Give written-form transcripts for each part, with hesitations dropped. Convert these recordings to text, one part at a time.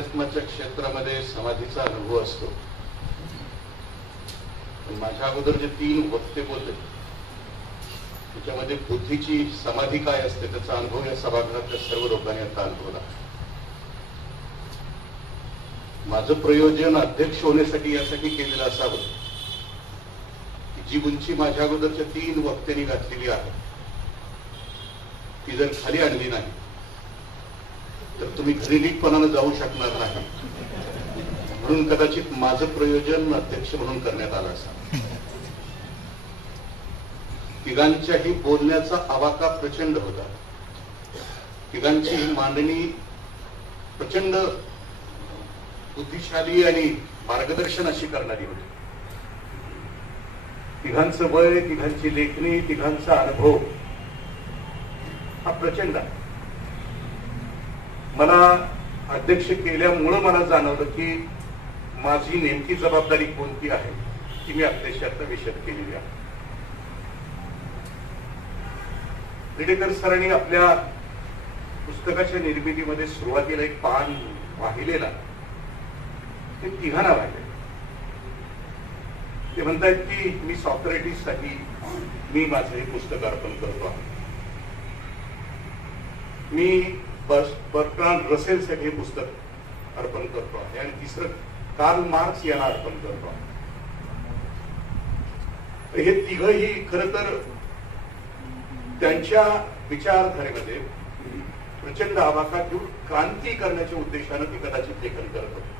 अध्यात्माच्या क्षेत्रामध्ये समाधीचा अनुभव असतो. माझ्या अगोदर जे 3 वक्ते बोलले त्याच्यामध्ये बुद्धीची समाधी काय असते त्याचा अनुभव या सभागृहातल्या सर्व लोकांनी आता अनुभवला. माझं प्रयोजन अध्यक्ष होण्यासाठी यासाठी केलेलं असावं की जी उंची माझ्या अगोदरच्या 3 वक्त्यांनी घातलेली आहे ती जर खाली आणली नाही तर तुम्ही घरी नीटपणानं जाऊ शकणार नाही. म्हणून कदाचित माझं प्रयोजन अध्यक्ष म्हणून करण्यात आलं असावं. तिघांच्याही बोलण्याचा आवाका प्रचंड होता. तिघांची ही मांडणी प्रचंड बुद्धिशाली आणि मार्गदर्शन अशी करणारी होती. तिघांचं वय, तिघांची लेखणी, तिघांचा अनुभव हा प्रचंड आहे. मला अध्यक्ष केल्यामुळं मला जाणवलं की माझी नेमकी जबाबदारी कोणती आहे ती मी अध्यक्षात विशद केलेली आहे. रिडेकर सरांनी आपल्या पुस्तकाच्या निर्मितीमध्ये सुरुवातीला एक पान वाहिलेला ते तिघांना वाहिले. ते म्हणतात की मी सॉक्रेटिस साठी मी माझं हे पुस्तक अर्पण करतो आहे. मी बर्ट्रांड रसेल साठी हे पुस्तक अर्पण करतो आहे आणि तिसरं कार्ल मार्क्स यांना अर्पण करतो आहे. हे तिघही खरं तर त्यांच्या विचारधारेमध्ये प्रचंड आवाका घेऊन क्रांती करण्याच्या उद्देशानं ती कदाचित लेखन करत होते.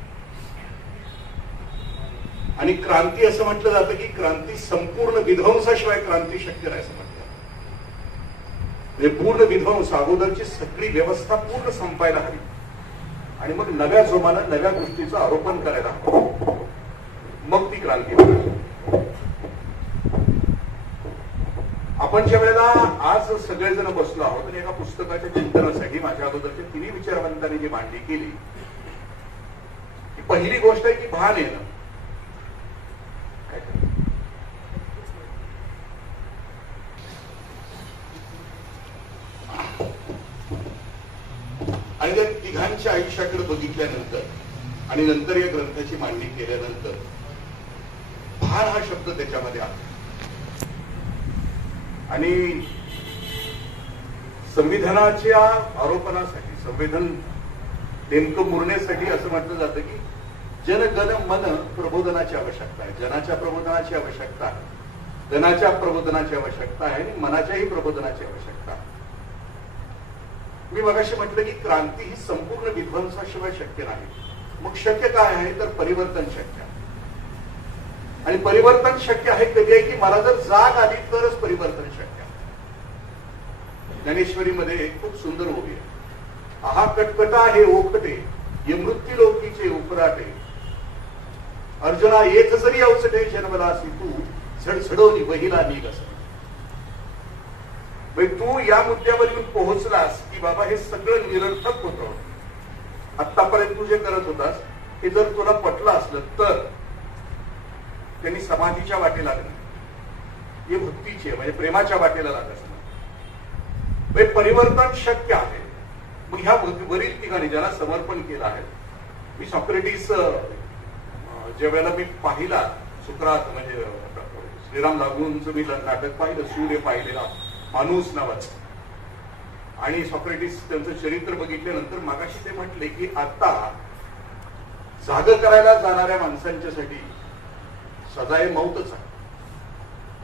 आणि क्रांती असं म्हटलं जातं की क्रांती संपूर्ण विध्वंसाशिवाय क्रांती शक्य नाही असं म्हटलं. पूर्ण विध्वंस अगोदरची सगळी व्यवस्था पूर्ण संपायला हवी आणि मग नव्या जोमानं नव्या गोष्टीचं आरोपण करायला हवं, मग ती क्रांती होईल. आपण ज्या वेळेला आज सगळेजण बसलो आहोत आणि एका पुस्तकाच्या चिंतनासाठी माझ्या अगोदरच्या 3 विचारवंतांनी जी मांडणी केली ती पहिली गोष्ट आहे की भान येणं. आणि त्या तिघांच्या आयुष्याकडे बघितल्यानंतर आणि नंतर या ग्रंथाची मांडणी केल्यानंतर भान हा शब्द त्याच्यामध्ये आला. आणि संविधानाच्या आरोपणासाठी संविधान नेमकं मुरण्यासाठी असं म्हटलं जातं की जनगण मन प्रबोधनाची आवश्यकता आहे. जनाच्या प्रबोधनाची आवश्यकता आहे, गणाच्या प्रबोधनाची आवश्यकता आहे आणि मनाच्याही प्रबोधनाची आवश्यकता आहे. मी मगाशी म्हटलं की क्रांती ही संपूर्ण विध्वंसाशिवाय शक्य नाही. मग शक्य काय आहे तर परिवर्तन शक्य आहे. आणि परिवर्तन शक्य आहे कधी आहे की मला जर जाग आली तरच परिवर्तन शक्य आहे. ज्ञानेश्वरीमध्ये एक खूप सुंदर ओवी आहे. आहा कटकटा हे ओकटे ये मृत्यू लोकीचे उपराटे अर्जुना येथ जरी अवसटे जन्मलासी तू झडझडवली वहिला निघ असं. तू या मुद्द्यावर येऊन पोहोचलास की बाबा हे सगळं निरर्थक होतं. आतापर्यंत तू जे करत होतास हे जर तुला पटलं असलं तर त्यांनी समाधीच्या वाटेला लागलं, हे भक्तीचे म्हणजे प्रेमाच्या वाटेला लागत असणार. परिवर्तन शक्य आहे. मग ह्या वरील ठिकाणी ज्याला समर्पण केलं आहे, मी सॉक्रेटिस ज्या वेळेला मी पाहिला सुक्रात म्हणजे श्रीराम लागूंचं मी नाटक पाहिलं, सूर्य पाहिलेला माणूस नावाचं, आणि सॉक्रेटिस त्यांचं चरित्र बघितल्यानंतर मागाशी ते म्हटले की आता जाग करायला जाणाऱ्या माणसांच्यासाठी सजाए मौतच आहे.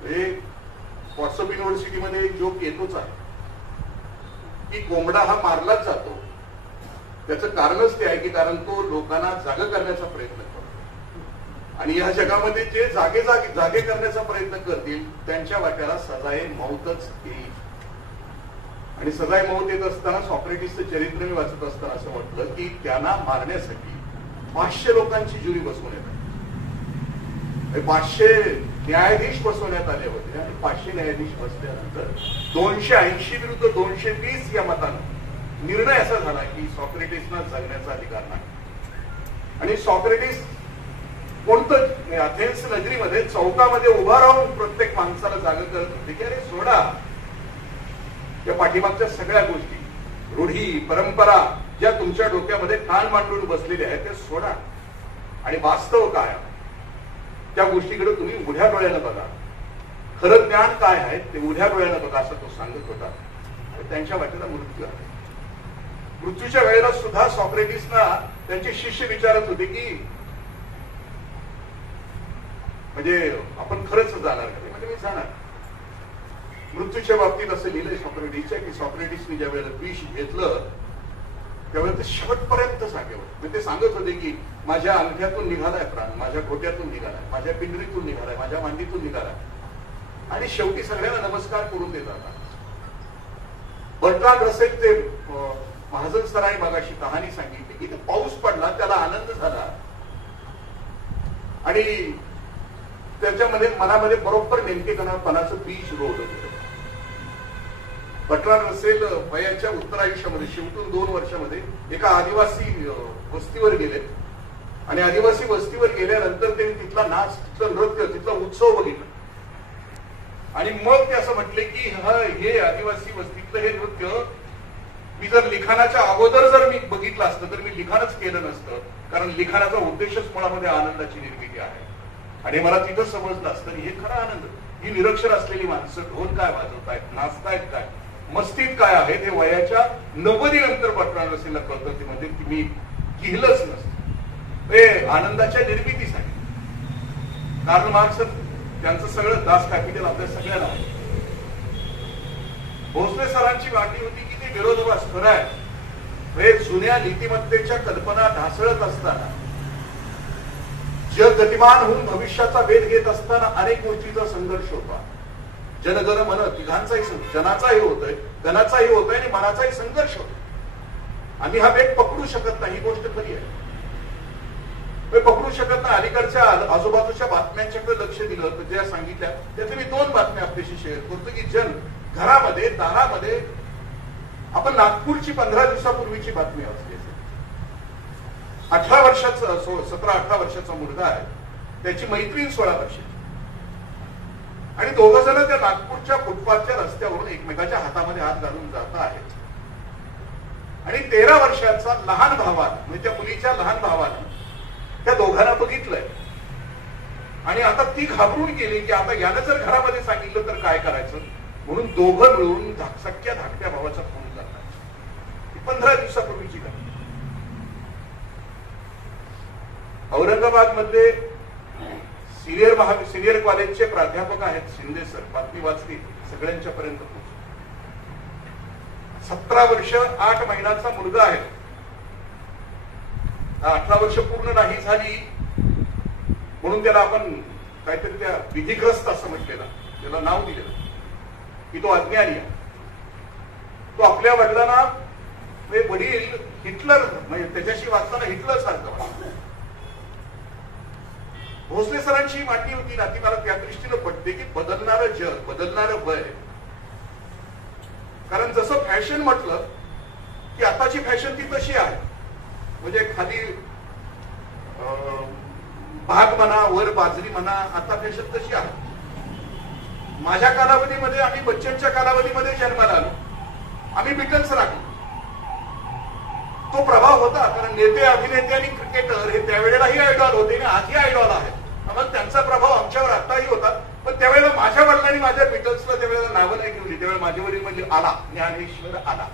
म्हणजे व्हॉट्सअप युनिव्हर्सिटीमध्ये एक जोक येतोच आहे की कोंबडा हा मारलाच जातो. त्याचं कारणच ते आहे की कारण तो लोकांना जाग करण्याचा प्रयत्न करतो आणि या जगामध्ये जे जागे करण्याचा प्रयत्न करतील त्यांच्या वाट्याला सजाए मौतच येईल. आणि सजाए मौत येत असताना सॉक्रेटिसचं चरित्र मी वाचत असताना असं म्हटलं की त्यांना मारण्यासाठी 500 लोकांची जुरी बसवण्यात आली. 500 न्यायाधीश बसवण्यात आले होते आणि 500 न्यायाधीश बसल्यानंतर 280 विरुद्ध 220 या मतानं निर्णय असा झाला की सॉक्रेटिसना जगण्याचा अधिकार नाही. आणि सॉक्रेटिस कोणतं अथेन्स नगरीमध्ये चौकामध्ये उभा राहून प्रत्येक माणसाला जागा करत होते की अरे सोडा त्या पाठीमागच्या सगळ्या गोष्टी, रूढी, परंपरा ज्या तुमच्या डोक्यामध्ये कान मांडून बसलेले आहेत ते सोडा आणि वास्तव काय आहे त्या गोष्टीकडे तुम्ही उघड्या डोळ्यानं बघा. खरं ज्ञान काय आहे ते उघड्या डोळ्यानं बघा असं तो सांगत होता. आणि त्यांच्या वाटेला मृत्यू आहे. मृत्यूच्या वेळेला सुद्धा सॉक्रेटिसना त्यांचे शिष्य विचारत होते की म्हणजे आपण खरंच जाणार का? म्हणजे मी जाणार. मृत्यूच्या बाबतीत असं लिहिलंय सॉक्रेटिसच्या की सॉक्रेटिसने ज्या वेळेला विष घेतलं त्यावेळेला ते शेवटपर्यंत जागेवर म्हणजे ते सांगत होते की माझ्या अंगठ्यातून निघालाय प्राण, माझ्या घोट्यातून निघालाय, माझ्या पिंजरीतून निघालाय, माझ्या मांडीतून निघालाय आणि शेवटी सगळ्यांना नमस्कार करून ते जातात. बर्ट्रांड रसेल ते महाजन सरांनी मगाशी कहाणी सांगितली की ते पाऊस पडला, त्याला आनंद झाला आणि त्याच्यामध्ये मनामध्ये बरोबर नेमकेपणाचं बीज रोवलं होतं. बर्ट्रांड रसेल वयाच्या उत्तरायुष्यामध्ये शेवटून 2 वर्षामध्ये एका आदिवासी वस्तीवर गेले आणि आदिवासी वस्तीवर गेल्यानंतर त्यांनी तिथला नाच, तिथलं नृत्य, तिथला उत्सव बघितला आणि मग ते असं म्हटले की हे आदिवासी वस्तीतलं हे नृत्य मी जर लिखाणाच्या अगोदर जर मी बघितलं असतं तर मी लिखाणच केलं नसतं, कारण लिखाणाचा उद्देशच मुळामध्ये आनंदाची निर्मिती आहे आणि मला तिथं समजलं असतं हे खरा आनंद. ही निरक्षर असलेली माणसं ढोल काय वाजवतायत, नाचतायत काय, मस्तीत काय आहे हे वयाच्या 90 नंतर बर्ट्रांड रसेलला कळतं. ते म्हणजे मी लिहिलंच नसतं ते आनंदाच्या निर्मितीसाठी. कार्ल मार्क्स त्यांचं सगळं दास कॅपिटल आपल्या सगळ्यांना आहे. भोसले सरांची वाटी होती की ते विरोधाभास खरं आहे. जुन्या नीतिमत्तेच्या कल्पना ढासळत असताना, जग गतिमान होऊन भविष्याचा वेध घेत असताना अनेक गोष्टीचा संघर्ष होता. जनगण मन तिघांचाही जनाचाही होतोय, गणाचाही होतोय आणि मनाचाही संघर्ष होतोय. आम्ही हा वेग पकडू शकत नाही, ही गोष्ट खरी आहे. पकडू शकत नाही. अलीकडच्या आजूबाजूच्या बातम्यांच्याकडे लक्ष दिलं तर ज्या सांगितल्या त्यातली मी 2 बातम्या आपल्याशी शेअर करतो की जन घरामध्ये दारामध्ये आपण नागपूरची 15 दिवसापूर्वीची बातमी असली असेल. 18 वर्षाचा 17-18 वर्षाचा मुलगा आहे, त्याची मैत्रीण 16 वर्षाची आणि दोघं जण त्या नागपूरच्या फुटपाथच्या रस्त्यावरून एकमेकाच्या हातामध्ये हात घालून जात आहेत आणि 13 वर्षाचा लहान भावानं म्हणजे त्या मुलीच्या लहान भावानं त्या दोघांना बघितलंय आणि आता ती घाबरून गेली की आता यानं जर घरामध्ये सांगितलं तर काय करायचं, म्हणून दोघं मिळून सख्या धाकट्या भावाचा फोन करतात. 15 दिवसापूर्वीची घटना. औरंगाबाद मध्ये सिनियर कॉलेजचे प्राध्यापक आहेत शिंदे सर, बातमी वाचली सगळ्यांच्या पर्यंत पोहोचली. 17 वर्ष 8 महिन्याचा मुलगा आहे. 18 वर्ष पूर्ण नाही झाली म्हणून त्याला आपण काहीतरी त्या विधिग्रस्त असं म्हटलेलं, त्याला नाव दिलेलं की तो अज्ञानी आहे. तो आपल्या वडिलांना वडील हिटलर म्हणजे त्याच्याशी वाचताना हिटलर सारखं वाटतं. भोसले सरांची मांडणी होती ना ती मला त्या दृष्टीनं पटते की बदलणारं जग, बदलणारं वय. कारण जसं फॅशन म्हटलं की आताची फॅशन ती तशी आहे, म्हणजे खाली भाग म्हणा वर बाजरी म्हणा, आता फॅशन तशी आहे. माझ्या कालावधीमध्ये आम्ही बच्चनच्या कालावधीमध्ये जन्माला आलो, आम्ही बिटल्स राखलो. तो प्रभाव होता कारण नेते, अभिनेते आणि क्रिकेटर हे त्यावेळेलाही आयडॉल होते आणि आजही आयडॉल आहेत. मग त्यांचा प्रभाव आमच्यावर आताही होता. पण त्यावेळेला माझ्या वडिलांनी माझ्या बिटल्सला त्यावेळेला नावं नाही ठेवली. त्यावेळेला माझे वडील म्हणजे आला, ज्ञानेश्वर आला.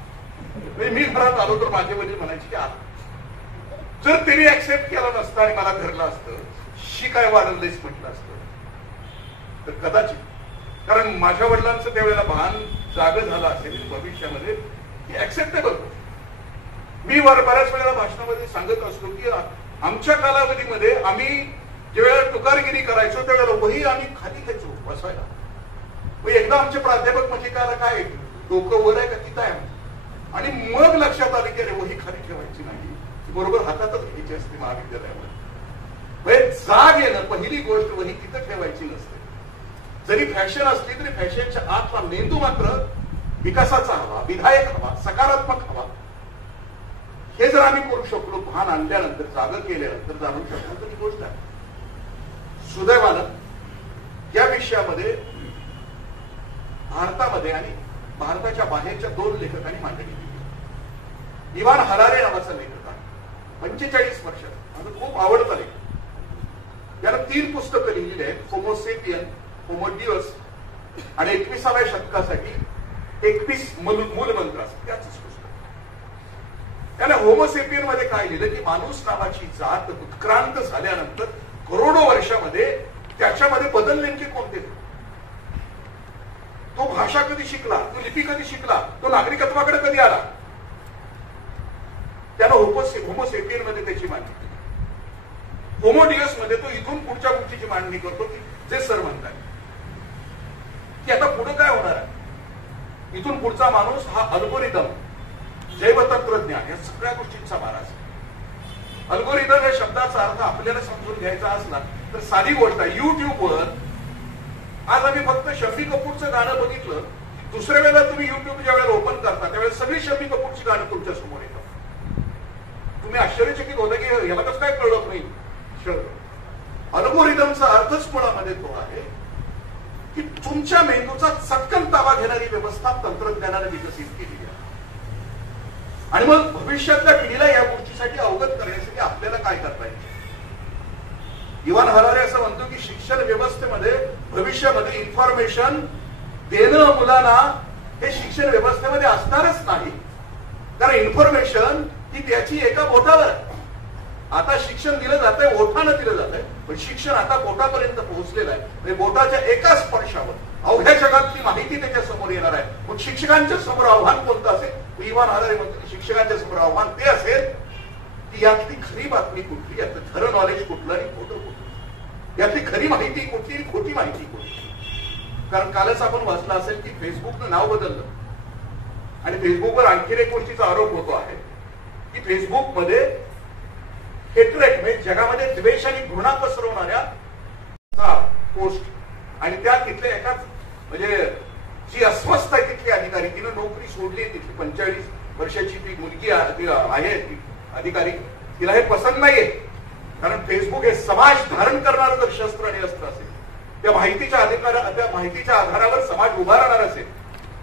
म्हणजे मी घरात आलो तर माझे वडील म्हणायचे की आला. जर त्यांनी ऍक्सेप्ट केला नसता आणि मला धरलं असतं, शी काय वाढवलेच म्हटलं असतं तर कदाचित, कारण माझ्या वडिलांचं त्यावेळेला भान जागं झालं असेल भविष्यामध्ये की ऍक्सेप्टेबल. मी बऱ्याच वेळेला भाषणामध्ये सांगत असतो की आमच्या कालावधीमध्ये आम्ही ज्यावेळेला तुकारगिरी करायचो त्यावेळेला वही आम्ही खाली घ्यायचो बसायला. एकदा आमचे प्राध्यापक म्हणजे काय डोकं वर आहे का तिथं आहे आणि मग लक्षात आले की अरे वही खाली ठेवायची नाही, बरोबर हातातच घ्यायची असते महाविद्यालयामध्ये. जाग येणं पहिली गोष्ट वही तिथं ठेवायची नसते. जरी फॅशन असली तरी फॅशनच्या आतला मेंदू मात्र विकासाचा हवा, विधायक हवा, सकारात्मक हवा. हे जर आम्ही करू शकलो, भान आणल्यानंतर, जाग केल्यानंतर जाणू शकलो तर ही गोष्ट आहे. सुदैवानं या विषयामध्ये भारतामध्ये आणि भारताच्या बाहेरच्या 2 लेखकांनी मांडणी केली. इव्हान हरारे नावाचा लेखक आहे, 45 वर्षाचा, माझं खूप आवडतं लेखक. त्यानं 3 पुस्तकं लिहिलेली आहेत, होमोसेपियन, होमोडियस आणि 21व्या शतकासाठी 21 मूलमंत्र असतात, त्याच पुस्तक. त्याने होमोसेपियन मध्ये काय लिहिलं की माणूस नावाची जात उत्क्रांत झाल्यानंतर करोडो वर्षामध्ये त्याच्यामध्ये बदल नेमके कोणते? तो भाषा कधी शिकला, तो लिपी कधी शिकला, तो नागरिकत्वाकडे कधी आला? त्यानं होमोसेपियन मध्ये त्याची मांडणी केली. होमोडियस मध्ये तो इथून पुढच्या गोष्टीची मांडणी करतो की जे सर म्हणतात की आता पुढे काय होणार आहे. इथून पुढचा माणूस हा अल्गोरिदम, जैवतंत्रज्ञान या सगळ्या गोष्टींचा महाराज. अल्गोरिदम या शब्दाचा अर्थ आपल्याला समजून घ्यायचा असला तर साधी गोष्ट आहे. युट्यूबवर आज आम्ही फक्त शम्मी कपूरचं गाणं बघितलं, दुसऱ्या वेळेला तुम्ही युट्यूब ज्या वेळेला ओपन करता त्यावेळेला सगळी शम्मी कपूरची गाणं तुमच्या समोर येतात. तुम्ही आश्चर्यचकित होता की याला कसं काय कळलं नाही. अल्गोरिदमचा अर्थच मुळामध्ये तो आहे की तुमच्या मेंदूचा चटकन ताबा घेणारी व्यवस्था तंत्रज्ञानाने विकसित केली आहे. आणि मग भविष्यातल्या पिढीला या गोष्टीसाठी अवगत करण्यासाठी आपल्याला काय करता येईल. इव्हान हरारे असं म्हणतो की शिक्षण व्यवस्थेमध्ये भविष्यामध्ये इन्फॉर्मेशन देणं मुलांना हे शिक्षण व्यवस्थेमध्ये असणारच नाही, कारण इन्फॉर्मेशन ही त्याची एका बोटावर आहे. आता शिक्षण दिलं जातंय, ओठानं दिलं जातंय, पण शिक्षण आता बोटापर्यंत पोहोचलेलं आहे. म्हणजे बोटाच्या एका स्पर्शावर अवघ्या जगातली माहिती त्याच्या समोर येणार आहे. मग शिक्षकांच्या समोर आव्हान कोणतं असेल. इव्हान हरारे म्हणतो की शिक्षकांच्या समोर आव्हान ते असेल की यातली खरी बातमी कुठली, यातलं खरं नॉलेज कुठलं आणि खोटं कुठलं, यातली खरी माहिती कुठली आणि खोटी माहिती कुठली. कारण कालच आपण वाचलं असेल की फेसबुकनं नाव बदललं आणि फेसबुकवर आणखी एक गोष्टीचा आरोप होतो आहे की फेसबुकमध्ये हेट्रेट म्हणजे जगामध्ये द्वेष आणि घृणा पसरवणाऱ्या पोस्ट आणि त्या तिथल्या एकाच म्हणजे जी अस्वस्थ आहे तिथली अधिकारी, तिनं नोकरी सोडली, तिथली 45 वर्षाची ती मुलगी आहे ती अधिकारी, तिला हे पसंत नाहीये. कारण फेसबुक हे समाज धारण करणारं जर शस्त्र आणि अस्त्र असेल, त्या माहितीच्या आधारावर समाज उभा राहणार असेल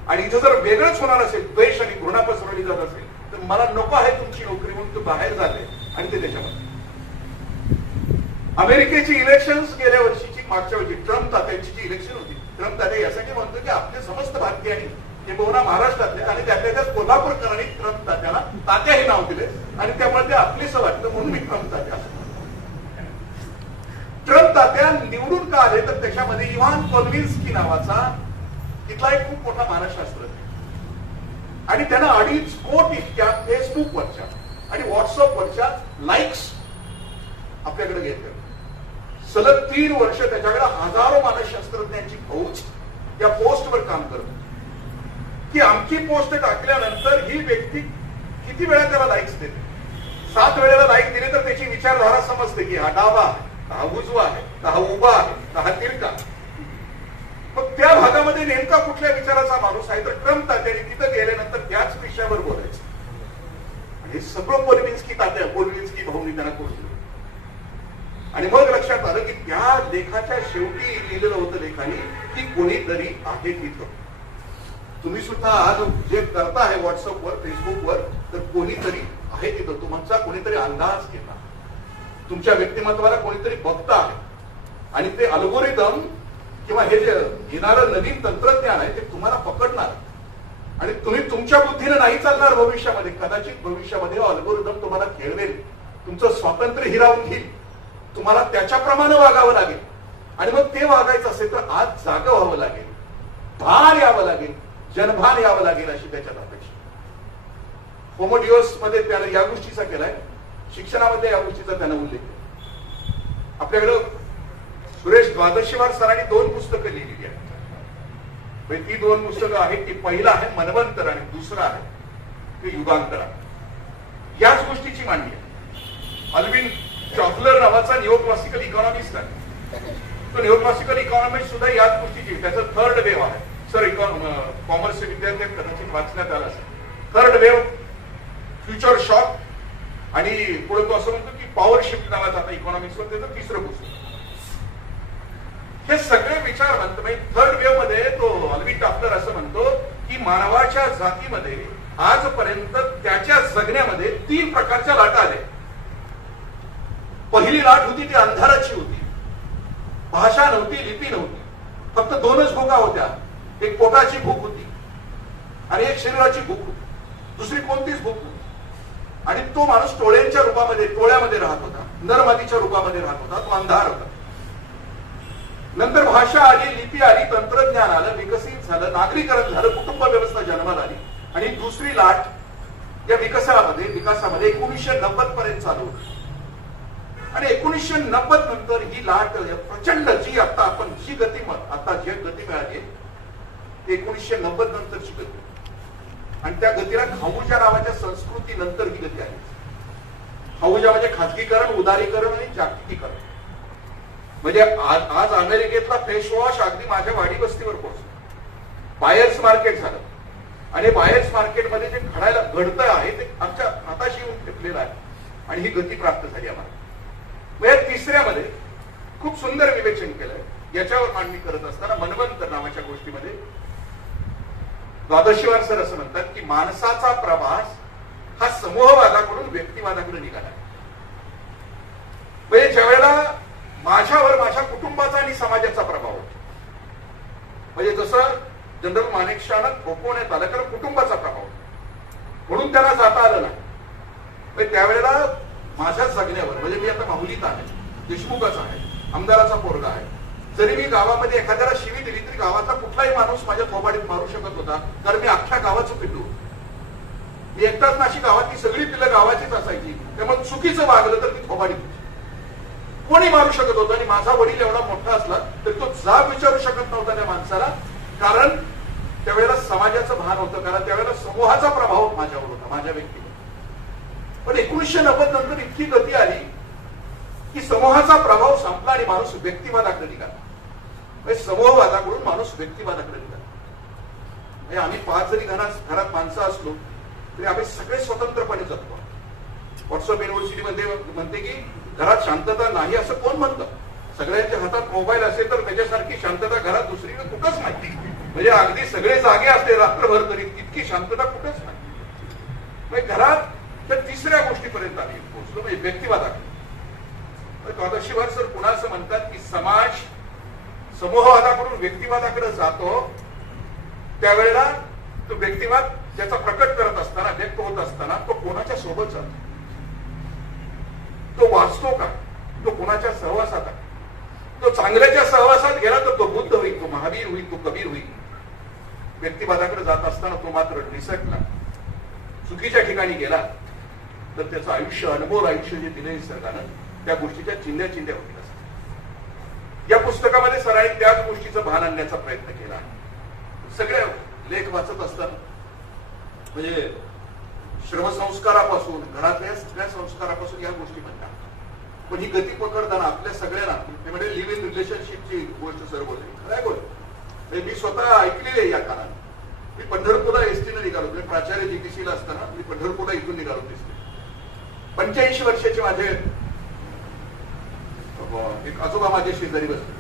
आणि इथं जर वेगळंच होणार असेल, द्वेष आणि घृणा पसरवली जात असेल, तर मला नको आहे तुमची नोकरी म्हणून तो बाहेर जाते. आणि ते त्याच्यामध्ये अमेरिकेची इलेक्शन्स गेल्या वर्षीची, मागच्या वर्षी ट्रम्प तात्यांची जी इलेक्शन होती, ट्रम्प तात्या यासाठी म्हणतो की आपले समस्त भारतीयांनी किंबहुना महाराष्ट्रातले आणि त्यातल्या कोल्हापूरकरांनी ट्रम्प तात्याला तात्या हे नाव दिले आणि त्यामुळे ते आपलेसं वाटतं म्हणून मी ट्रम्प तात्या असं. ट्रम्प तात्या निवडून का आले तर त्याच्यामध्ये इव्हान कोल्विन्स्की नावाचा तिथला एक खूप मोठा मानसशास्त्रज्ञ आणि त्यानं 2.5 कोटी इतक्या फेसबुकवरच्या आणि व्हॉट्सअपवरच्या लाईक्स आपल्याकडे घेतल्या. सलग 3 वर्ष त्याच्याकडे हजारो मानसशास्त्रज्ञांची फौज या पोस्टवर काम करत की आमची पोस्ट टाकल्यानंतर ही व्यक्ती किती वेळा त्याला लाईक्स देते. 7 वेळेला लाईक दिले तर त्याची विचारधारा समजते की हा डावा आहे, हा उजवा आहे, हा उभा आहे, हा तिरका. मग त्या भागामध्ये नेमका कुठल्या विचाराचा माणूस आहे तर ट्रम्प तात्याने तिथं गेल्यानंतर त्याच विषयावर बोलायचं. हे सगळं कोल्विन्स्की भाऊनी त्यांना कोणलं. आणि मग लक्षात आलं की त्या लेखाच्या शेवटी लिहिलेलं होतं लेखाने की कोणीतरी आहे तिथं. तुम्ही सुद्धा आज जे करता आहे व्हॉट्सअपवर, फेसबुकवर, तर कोणीतरी आहे तिथं. तुमचा कोणीतरी अंदाज घेता, तुमच्या व्यक्तिमत्वाला कोणीतरी बघता आहे आणि ते अल्गोरिदम किंवा हे जे येणारं नवीन तंत्रज्ञान आहे ते तुम्हाला पकडणार आणि तुम्ही तुमच्या बुद्धीने नाही चालणार भविष्यामध्ये. कदाचित भविष्यामध्ये अल्गोरिदम तुम्हाला खेळवेल, तुमचं स्वातंत्र्य हिरावून घेईल, तुम्हाला त्याच्याप्रमाणे वागावं लागेल. आणि मग ते वागायचं असेल तर आज जागं व्हावं लागेल, भान यावं लागेल, जनभान यावं लागेल अशी त्याच्यात अपेक्षा. होमोडिओस मध्ये त्यानं या गोष्टीचा केलाय, शिक्षणामध्ये या गोष्टीचा त्यानं उल्लेख केला. आपल्याकडं सुरेश द्वादशीवार सरांनी 2 पुस्तकं लिहिलेली आहेत. ती 2 पुस्तकं आहेत की पहिलं आहे मनवंतर आणि दुसरं आहे ते युगांतरा. याच गोष्टीची मांडणी आहे. अल्विन टॉफलर नावाचा निओ क्लासिकल इकॉनॉमिस्ट आहे. तो निओ क्लासिकल इकॉनॉमिस्ट सुद्धा याच गोष्टीची, त्याचं 3rd वेव्ह आहे. सर कॉमर्सचे विद्यार्थी कदाचित वाचण्यात आला असेल. 3rd वेव्ह, फ्युचर शॉक आणि पुढे तो असं म्हणतो की पॉवर शिफ्ट नावाचा आता इकॉनॉमिक्सवर त्याचं 3रं पुस्तक. हे सगळे विचार म्हणतो. 3rd वेव्ह मध्ये तो अल्विन टॉफलर असं म्हणतो की मानवाच्या जातीमध्ये आजपर्यंत त्याच्या जगण्यामध्ये 3 प्रकारच्या लाटा आल्या. पहिली लाट होती ती अंधाराची होती. भाषा नव्हती, लिपी नव्हती, फक्त 2च भुका होत्या. एक पोटाची भूक होती आणि एक शरीराची भूक होती. दुसरी कोणतीच भूक नव्हती. आणि तो माणूस टोळ्यामध्ये राहत होता, नरमादीच्या रूपामध्ये राहत होता. तो अंधार होता. नंतर भाषा आली, लिपी आली, तंत्रज्ञान आलं, विकसित झालं, नागरीकरण झालं, कुटुंब व्यवस्था जन्माला आली. आणि दुसरी लाट या विकासामध्ये 1990 पर्यंत चालू होती. आणि 1990 नंतर ही लाट प्रचंड जी आता आपण जी गती मिळाली 1990 नंतरची गती. आणि त्या गतीला खाऊजा नावाच्या संस्कृती नंतर ही गती आली. खाऊजा म्हणजे खाजगीकरण, उदारीकरण आणि जागतिकीकरण. म्हणजे आज अमेरिकेतला फेस वॉश अगदी माझ्या वाडी वस्तीवर पोहोचला. बायर्स मार्केट झालं. आणि बायर्स मार्केटमध्ये जे घडतं आहे ते आमच्या हाताशी येऊन ठेपलेलं आहे. आणि ही गती प्राप्त झाली आम्हाला. या तिसऱ्यामध्ये खूप सुंदर विवेचन केलंय. याच्यावर मांडणी करत असताना मनवंतर नावाच्या गोष्टीमध्ये द्वादशीवार सर असं म्हणतात की माणसाचा प्रवास हा समूहवादाकडून व्यक्तिवादाकडे निघाला. म्हणजे ज्यावेळेला माझ्यावर माझ्या कुटुंबाचा आणि समाजाचा प्रभाव होतो. म्हणजे जसं जनरल मानेकशॉला थोपवण्यात आलं कारण कुटुंबाचा प्रभाव म्हणून त्यांना जाता आलं नाही. त्यावेळेला माझ्या जगण्यावर म्हणजे मी आता माहुलीत आहे, देशमुखच आहे, आमदाराचा पोरगा आहे. जरी मी गावामध्ये एखाद्याला शिवी दिली तरी गावाचा कुठलाही माणूस माझ्या थोबाडीत मारू शकत होता कारण मी अख्ख्या गावाचं पिल्लू. मी एकटाच नाशी गावातली सगळी पिल्लं गावाचीच असायची. त्यामुळे चुकीचं वागलं तर ती थोबाडीत कोणी मारू शकत होतं. आणि माझा वडील एवढा मोठा असला तरी तो जाब विचारू शकत नव्हता त्या माणसाला. कारण त्यावेळेला समाजाचं भान होतं, कारण त्यावेळेला समूहाचा प्रभाव माझ्यावर होता, माझ्या व्यक्तीवर. पण 1990 नंतर इतकी गती आली की समूहाचा प्रभाव संपला आणि माणूस व्यक्तिवादाकडे निघाला. म्हणजे समूहवादाकडून माणूस व्यक्तिवादाकडे निघाला. म्हणजे आम्ही 5 जरी घरात माणसं असलो तरी आम्ही सगळे स्वतंत्रपणे जगतो. व्हॉट्सअप युनिव्हर्सिटीमध्ये म्हणते की घरात शांतता नाही असं कोण म्हणतं? सगळ्यांच्या हातात मोबाईल असेल तर त्याच्यासारखी शांतता घरात दुसरीकडे कुठंच नाही. म्हणजे अगदी सगळे जागे असते रात्रभर तरी इतकी शांतता कुठंच नाही. म्हणजे घरात त्या तिसऱ्या गोष्टीपर्यंत आम्ही पोहोचलो, म्हणजे व्यक्तिवादाकडे. द्वादशीवार सर पुन्हा असं म्हणतात की समाज समूहवादाकडून व्यक्तिवादाकडे जातो. त्यावेळेला तो व्यक्तिवाद ज्याचा प्रकट करत असताना, व्यक्त होत असताना तो कोणाच्या सोबत जातो, तो वाचतो का, तो कोणाच्या सहवासात आहे. तो चांगल्याच्या सहवासात गेला तर तो बुद्ध होईल, तो महावीर होईल, तो कबीर होईल. व्यक्तिवादाकडे जात असताना तो मात्र निसटला, चुकीच्या ठिकाणी गेला तर त्याचं आयुष्य, अनमोल आयुष्य जे दिले निसर्गानं, त्या गोष्टीच्या चिंध्या होतील असतात. या पुस्तकामध्ये सरांनी त्याच गोष्टीचं भान आणण्याचा प्रयत्न केला. सगळे लेख वाचत असताना म्हणजे श्रमसंस्कारापासून, घरातल्या सगळ्या संस्कारापासून या गोष्टी म्हणतात. पण ही गती पकडताना आपल्या सगळ्यांना ते म्हणजे लिव्ह इन रिलेशनशिपची गोष्ट सर बोलली. खरंय बोल, मी स्वतः ऐकलेली आहे या काळात. मी पंढरपूरला एसटीने निघालो, मी प्राचार्य जीटीसीला असताना मी पंढरपूरला इथून निघालो. 85 वर्षाचे माझे एक आजोबा माझ्या शेजारी बसले.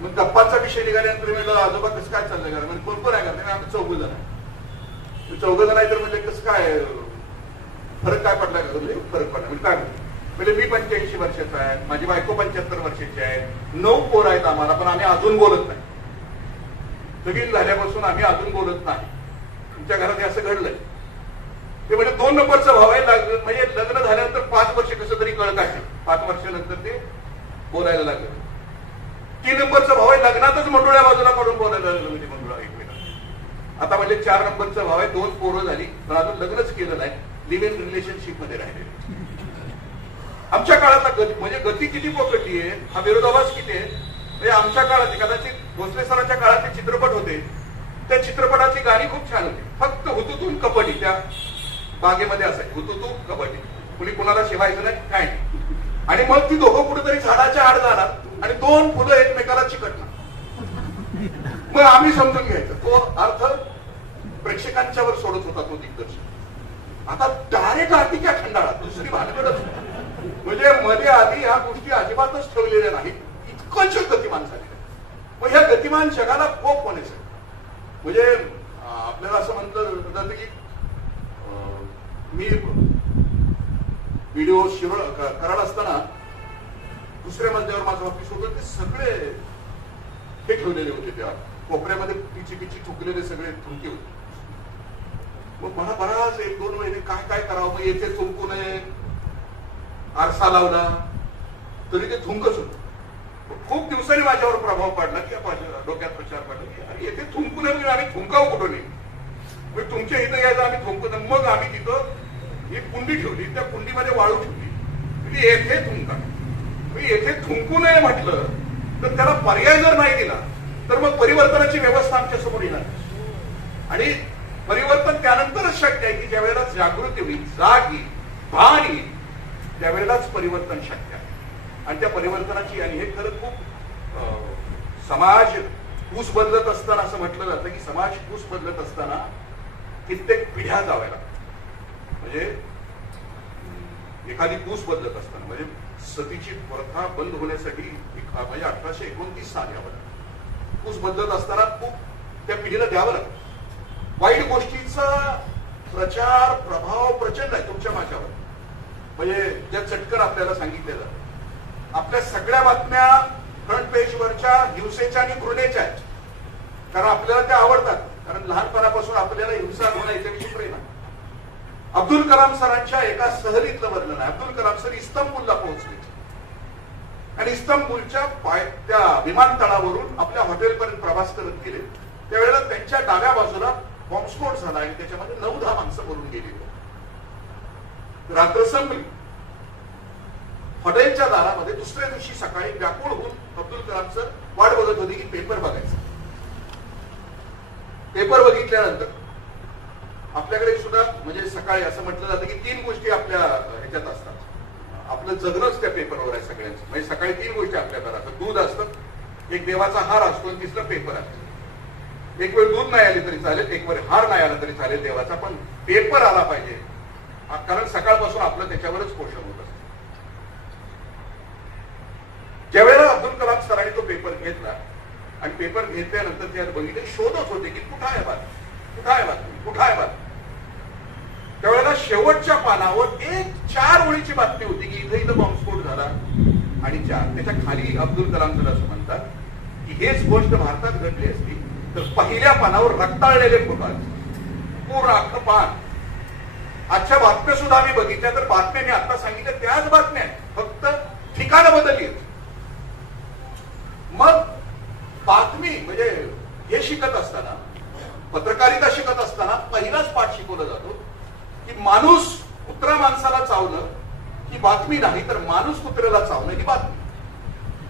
मग गप्पांचा विषय निघाल्यानंतर म्हणलं आजोबा कसं काय चाललंय का? म्हणजे कोण आहे का? आम्ही 4 जण आहे. 4 जण आहे तर म्हणजे कसं काय, फरक काय पडलाय का? फरक पडला म्हणजे काय म्हणजे मी 85 वर्षाचा आहे, माझी बायको 75 वर्षाची आहे, 9 पोरं आहेत आम्हाला, पण आम्ही अजून बोलत नाही. लगीन झाल्यापासून आम्ही अजून बोलत नाही. तुमच्या घरात असं घडलंय. ते म्हणजे 2 नंबरचा भाव आहे. म्हणजे लग्न झाल्यानंतर 5 वर्ष कसं तरी कळत आहे, 5 वर्षानंतर ते बोलायला लागलं. 3 नंबरचा भाव आहे, लग्नातच मंडोळ्या बाजूला काढून बोलायला लागलं. म्हणजे मंडोळा एकमेकांना. आता म्हणजे 4 नंबरचा भाव आहे, 2 पोरं झाली पण अजून लग्नच केलं नाही, लिव्ह इन रिलेशनशिप मध्ये राहिले. आमच्या काळातला म्हणजे गती किती पकडली आहे, हा विरोधाभास किती आहे. म्हणजे आमच्या काळात कदाचित भोसले सरांच्या काळात चित्रपट होते, त्या चित्रपटातली गाणी खूप छान होती. फक्त हुतुतून कबड्डी त्या बागेमध्ये असायची, हुतुतू कबड्डी, कुणी कुणाला शिवायचं नाही काय नाही. आणि मग ती दोघं कुठेतरी झाडाच्या आड जाणार आणि 2 फुलं एकमेकाला चिकटणार. मग आम्ही समजून घ्यायचं तो अर्थ प्रेक्षकांच्यावर सोडत होता तो दिग्दर्शक. आता डायरेक्ट आर्टिक्या खंडाळा, दुसरी भानगडच. म्हणजे मध्ये आधी ह्या गोष्टी अजिबातच ठेवलेल्या नाहीत. इतकं गतिमान झालेलं. मग ह्या गतिमान जगाला कोप म्हणायचं. म्हणजे आपल्याला असं म्हटलं जातं की मी व्हिडिओ कराड असताना दुसऱ्या मजल्यावर माझं ऑफिस होतं, ते सगळे हे ठेवलेले होते, त्या कोपऱ्यामध्ये पिची ठुकलेले सगळे थुंके होते. मग मला बराच 1-2 महिने काय करावं, मग येथे थुंकू नये, आरसा लावला तरी ते थुंकच होत. खूप दिवसांनी माझ्यावर प्रभाव पडला की माझ्या डोक्यात प्रचार पडला की अरे येथे थुंकू नये, आम्ही थुंकावं कुठून नाही, मग तुमच्या इथं यायचं आम्ही थुंकू नये. मग आम्ही तिथं एक कुंडी ठेवली, त्या कुंडीमध्ये वाळू ठेवली, येथे थुंका. येथे थुंकू नये म्हटलं तर त्याला पर्याय जर नाही दिला तर मग परिवर्तनाची व्यवस्था आमच्या समोर येणार. आणि परिवर्तन त्यानंतरच शक्य आहे की ज्या वेळेला जागृती होईल, जाग येईल, भान येईल, त्यावेळेलाच परिवर्तन शक्य आहे. आणि त्या परिवर्तनाची, आणि हे खरं खूप समाज कूस बदलत असताना असं म्हटलं जातं की समाज कूस बदलत असताना कित्येक पिढ्या जाव्या लागतात. म्हणजे एखादी कूस बदलत असताना, म्हणजे सतीची प्रथा बंद होण्यासाठी म्हणजे 1829 साल यावं लागतं. कूस बदलत असताना खूप त्या पिढीला द्यावं लागतं. वाईट गोष्टीचा प्रचार प्रभाव प्रचंड आहे तुमच्या माझ्यावर. म्हणजे ज्या चटकन आपल्याला सांगितलं जातं, आपल्या सगळ्या बातम्या फ्रंट पेजवरच्या हिंसेच्या आणि घृणेच्या आहेत, कारण आपल्याला त्या आवडतात, कारण लहानपणापासून आपल्याला हिंसा घृणा याच्याविषयी प्रेम आहे. अब्दुल कलाम सरांच्या एका सहलीतलं वर्णन आहे. अब्दुल कलाम सर इस्तंबूलला पोहोचले आणि इस्तंबूलच्या त्या विमानतळावरून आपल्या हॉटेलपर्यंत प्रवास करत गेले. त्यावेळेला त्यांच्या डाव्या बाजूला बॉम्बस्फोट झाला आणि त्याच्यामध्ये 9-10 माणसं मरून गेली. रात्र संपली. हॉटेलच्या दारामध्ये दुसऱ्या दिवशी सकाळी व्याकुळ होऊन अब्दुल कलाम सर वाट बघत होते की पेपर बघायचा. पेपर बघितल्यानंतर आपल्याकडे सुद्धा म्हणजे सकाळी असं म्हटलं जातं की 3 गोष्टी आपल्या ह्याच्यात असतात. आपलं जगणंच त्या पेपरवर आहे सगळ्यांचं. म्हणजे सकाळी 3 गोष्टी आपल्या घरात, दूध असतं, एक देवाचा हार असतो आणि तिसरं पेपर असतो. एक वेळ दूध नाही आले तरी चालेल, एक वेळ हार नाही आला तरी चालेल देवाचा, पण पेपर आला पाहिजे, कारण सकाळपासून आपलं त्याच्यावरच पोषण होत असतं. ज्यावेळेला अब्दुल कलाम सरांनी तो पेपर घेतला आणि पेपर घेतल्यानंतर त्यात बघितले, शोधत होते की कुठं आहे बातमी, कुठं आहे बातमी, कुठं आहे बातमी. त्यावेळेला शेवटच्या पानावर एक 4 ओळीची बातमी होती की इथं बॉम्बस्फोट झाला आणि 4. त्याच्या खाली अब्दुल कलाम सर असं म्हणतात की हेच गोष्ट भारतात घडली असती तर पहिल्या पानावर रक्ताळलेले फोटो, पूर्ण अख्खं पान. आजच्या बातम्या सुद्धा आम्ही बघितल्या तर बातम्या मी आता सांगितल्या त्याच बातम्या, फक्त ठिकाणं बदलली. मग बातमी म्हणजे हे शिकत असताना, पत्रकारिता शिकत असताना पहिलाच पाठ शिकवला जातो की माणूस कुत्रा माणसाला चावलं ही बातमी नाही, तर माणूस कुत्र्याला चावणं ही बातमी.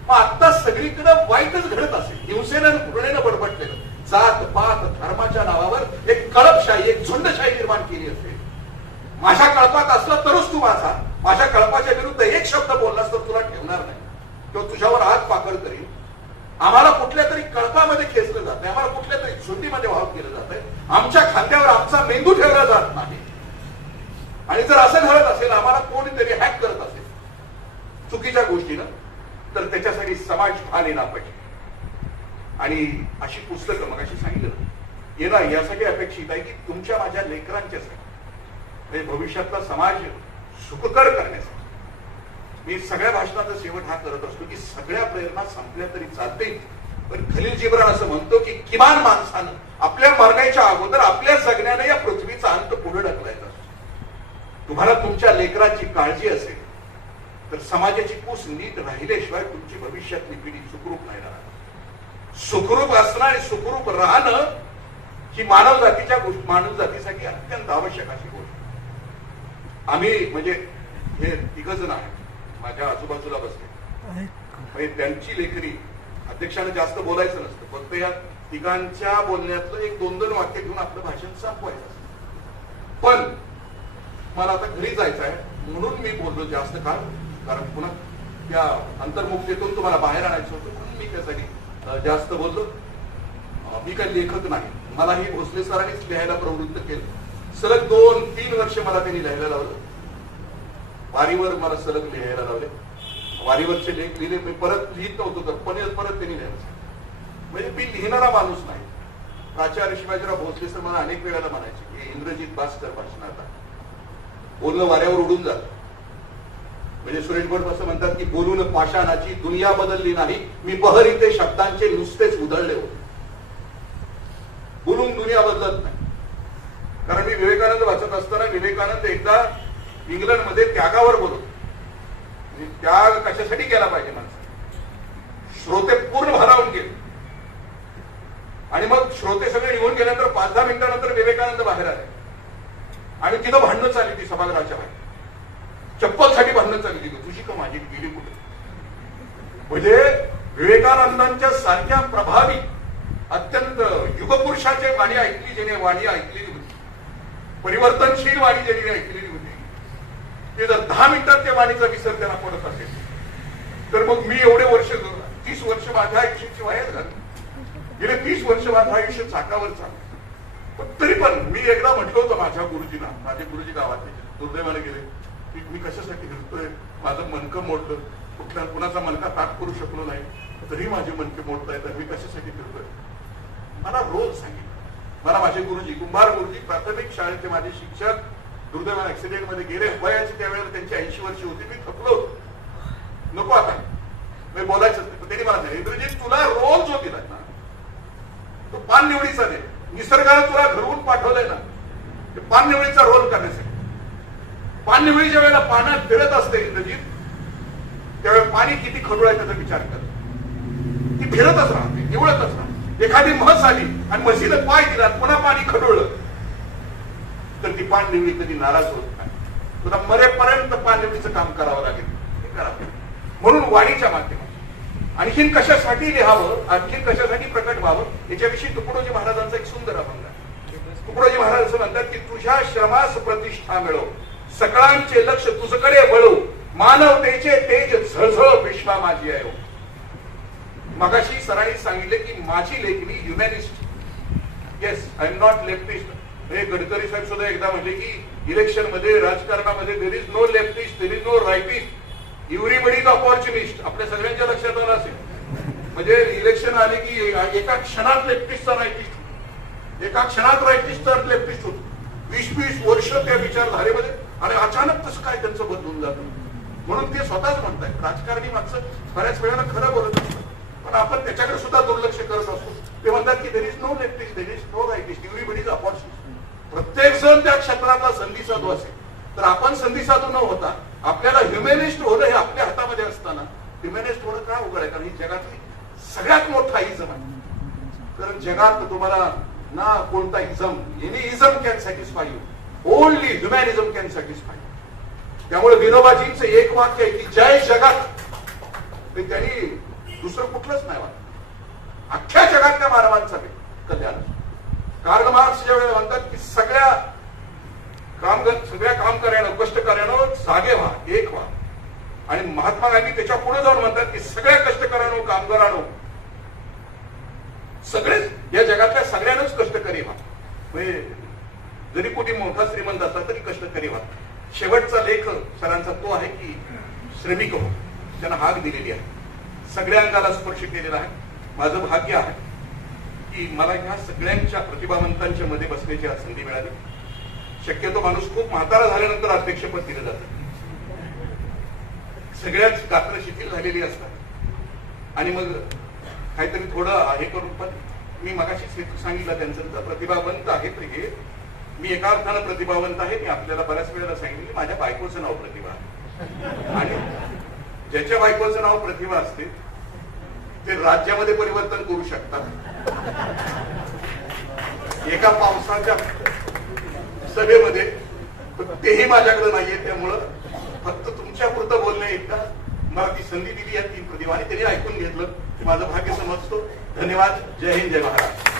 मग आता सगळीकडे वाईटच घडत असेल, हिंसेनं घृणेनं बडबडलेलं, जात पात धर्माच्या नावावर एक कळपशाही, एक झुंडशाही निर्माण केली असेल. माझ्या कळपात असलं तरच तू माझ्या कळपाच्या विरुद्ध एक शब्द बोललास तर तुला ठेवणार नाही किंवा तुझ्यावर हात पाकड करील. आम्हाला कुठल्या तरी कळपामध्ये खेचलं जात आहे, आम्हाला कुठल्या तरी झुंडीमध्ये वाहून केलं जात आहे, आमच्या खांद्यावर आमचा मेंदू ठेवला जात नाही. आणि जर असं घडत असेल, आम्हाला कोणीतरी हॅक करत असेल चुकीच्या गोष्टीनं, तर त्याच्यासाठी समाज भान येणार पाहिजे. आणि अशी पुस्तकं मग अशी सांगितलं येणार यासाठी अपेक्षित आहे की तुमच्या माझ्या लेकरांच्यासाठी, म्हणजे भविष्यातला समाज सुखकर करण्यासाठी. मी सगळ्या भाषणाचा शेवट हा करत असतो की सगळ्या प्रेरणा संपल्या तरी चालतील, पण खलील जिब्रान असं म्हणतो की किमान माणसानं आपल्या मरण्याच्या अगोदर आपल्या जगण्यानं या पृथ्वीचा अंत पुढे ढकलायचा असतो. तुम्हाला तुमच्या लेकरांची काळजी असेल तर समाजाची कूस नीट राहिल्याशिवाय तुमची भविष्यातली पिढी सुखरूप नाही राहणार. सुखरूप असणं आणि सुखरूप राहणं ही मानवजातीसाठी अत्यंत आवश्यक अशी गोष्ट. आम्ही म्हणजे हे 3 जण आहेत माझ्या आजूबाजूला बसले, म्हणजे त्यांची लेखणी अध्यक्षाने जास्त बोलायचं नसतं, फक्त या 3 बोलण्यातलं 1-2 वाक्य घेऊन आपलं भाषण संपवायचं असतं. पण मला आता घरी जायचं आहे म्हणून मी बोललो जास्त काळ, कारण पुन्हा त्या अंतर्मुक्तेतून तुम्हाला बाहेर आणायचं होतं म्हणून मी त्यासाठी जास्त बोललो. मी काही लेखक नाही, मलाही भोसले सरांनीच लिहायला प्रवृत्त केलं. सलग 2-3 वर्ष मला त्यांनी लिहायला लावलं. वारीवर मला सलग लिहायला लावले, वारीवरचे लेख लिहिले. मी परत लिहित नव्हतो तर परत त्यांनी लिहायला. म्हणजे मी लिहिणारा माणूस नाही, प्राचार्य शिवाजीराव भोसले सर मला अनेक वेळेला म्हणायचे की इंग्रजीत बास कर भाषणात, बोलणं वाऱ्यावर उडून जात. म्हणजे सुरेश भट असं म्हणतात की बोलून पाषाणाची दुनिया बदलली नाही, मी बहर इथे शब्दांचे नुसतेच उधळले होते. बोलून दुनिया बदलत नाही. कारण मी विवेकानंद वाचत असताना विवेकानंद एकदा इंग्लंडमध्ये त्यागावर बोलत. त्याग कशासाठी केला पाहिजे माणसं? श्रोते पूर्ण भारावून गेले आणि मग श्रोते सगळे निघून गेल्यानंतर 5-10 मिनिटांनंतर विवेकानंद बाहेर आले आणि तिथं भांडणं चालली ती सभागृहाच्या बाहेर. चप्पलसाठी भांडणं चालली, तुझी का माझी गेली कुठे? म्हणजे विवेकानंदांच्या सारख्या प्रभावी अत्यंत युगपुरुषाची वाणी ऐकली, ज्याने वाणी ऐकलेली होती, परिवर्तनशील वाणी ज्याने ऐकलेली होती, ते जर 10 मिनिटात त्या वाणीचा विसर त्यांना पडत असेल तर मग मी एवढे वर्ष 30 वर्ष माझ्या आयुष्याची वाया झाली. गेले 30 वर्ष माझं आयुष्य चाकावर चाललं. पण तरी पण मी एकदा म्हटलं होतं माझ्या गुरुजींना, माझे गुरुजी गावातले दुर्दैवाने गेले, की मी कशासाठी फिरतोय, माझं मनकं मोडलं, कुणाचा मनका ताट करू शकलो नाही, तरी माझे मनके मोडताय, तर मी कशासाठी फिरतोय? मला रोज सांगितलं. मला माझे गुरुजी, कुंभार गुरुजी, प्राथमिक शाळेचे माझे शिक्षक दुर्दैवाने ऍक्सिडेंट मध्ये गेले. वयाची त्यावेळेला त्यांची 80 वर्ष होती. मी थकलो होतो, नको आता मी बोलायचं. त्यांनी मला सांगितलं, इंद्रजीत तुला रोल जो दिलाय ना तो पान निवडीचा दे. निसर्गाने तुला घरून पाठवलंय ना ते पान निवडीचा रोल करण्यासाठी. पान निवडीच्या वेळेला पाण्यात फिरत असते इंद्रजीत, त्यावेळेला पाणी किती खडूळ आहे त्याचा विचार कर. ती फिरतच राहते, निवळतच राहते. एखादी म्हस आली आणि म्हशीला पाय दिला, पुन्हा पाणी खडूळलं तर ती पान निवडी कधी नाराज होत नाही. तुला मरेपर्यंत पान निवडीचं काम करावं लागेल, हे करा. म्हणून वाणीच्या माध्यमात आणखीन कशासाठी लिहावं, आणखीन कशासाठी प्रकट व्हावं, याच्याविषयी तुकडोजी महाराजांचा एक सुंदर अभंग आहे. तुकडोजी महाराज असं म्हणतात की तुझ्या श्रमास प्रतिष्ठा मिळो, सकळांचे लक्ष तुझकडे वळो, मानवतेचे तेज झळझळ विश्वा माझी आहे. मगाशी सरांनी सांगितले की माझी लेखणी humanist. Yes, I am not leftist. Gadkari साहेब सुद्धा एकदा म्हणले की इलेक्शन मध्ये, राजकारणामध्ये there is no leftist, there is no rightist, everybody is opportunist. आपल्या सगळ्यांच्या लक्षात आलं असेल. म्हणजे इलेक्शन आले की एका क्षणात लेफ्टिस्टचा राईटिस्ट, एका क्षणात राईटिस्टचा लेफ्टिस्ट होतो. 20-20 वर्ष त्या विचारधारेमध्ये आणि अचानक तसं काय त्यांचं बदलून जातं. म्हणून ते स्वतःच म्हणतात राजकारणी माणसं बऱ्याच वेळेला खरं बोलत असतात, पण आपण त्याच्याकडे सुद्धा दुर्लक्ष करत असतो. ते म्हणतात की there is no leftist, there is no rightist, everybody is opportunist. प्रत्येक जण त्या क्षेत्रातला संधी साधू असेल तर आपण संधी साधू न होता आपल्याला ह्युमॅनिस्ट होणं हे आपल्या हातामध्ये असताना ह्युमॅनिस्ट होणं का अवघड आहे? कारण ही जगातली सगळ्यात मोठा इझम आहे. कारण जगात तुम्हाला ना कोणता ism, any ism can satisfy you, only humanism can satisfy. त्यामुळे विनोबाजींचं एक वाक्य आहे की जय जगात, त्यांनी दुसरं कुठलंच नाही वाटत. अख्ख्या जगातल्या मानवांचं कल्याण. कार्ल मार्क्स ज्या वेळेला म्हणतात की सगळ्या काम करायला, कष्ट करायला जागे व्हा, एक व्हा. आणि महात्मा गांधी त्याच्या पुढे जाऊन म्हणतात की सगळ्या कष्टकऱ्यानो, कामगारांनो, सगळेच या जगातल्या सगळ्यांनाच कष्टकरी व्हा. म्हणजे जरी कोणी मोठा श्रीमंत असला तरी कष्टकरी व्हा. शेवटचा लेख सरांचा तो आहे की श्रमिक हो, त्यांना हाक दिलेली आहे, सगळ्या अंगाला स्पर्श केलेला आहे. माझं भाग्य आहे की मला ह्या सगळ्यांच्या प्रतिभावंतांच्या मध्ये बसण्याची आज संधी मिळाली. शक्यतो माणूस खूप म्हातारा झाल्यानंतर अध्यक्षपद दिलं जातं. सगळ्याच गात्र शिथिल झालेली असतात आणि मग काहीतरी थोडं हे करून. पण मी मगाशीच हेतू सांगितलं त्यांचं, प्रतिभावंत आहेत हे. मी एका अर्थानं प्रतिभावंत आहे. मी आपल्याला बऱ्याच वेळेला सांगितलं की माझ्या बायकोचं नाव प्रतिभा आहे. आणि ज्याच्या बायकोचं नाव प्रतिभा असते ते राज्यामध्ये परिवर्तन करू शकतात. एका पावसाच्या सभेमध्ये तेही माझ्याकडे नाहीये. त्यामुळं फक्त तुमच्या पुरतं बोलणं एकदा मला ती संधी दिली आहे 3 प्रतिभा आणि त्यांनी ऐकून घेतलं की माझं भाग्य समजतो. धन्यवाद. जय हिंद, जय महाराष्ट्र.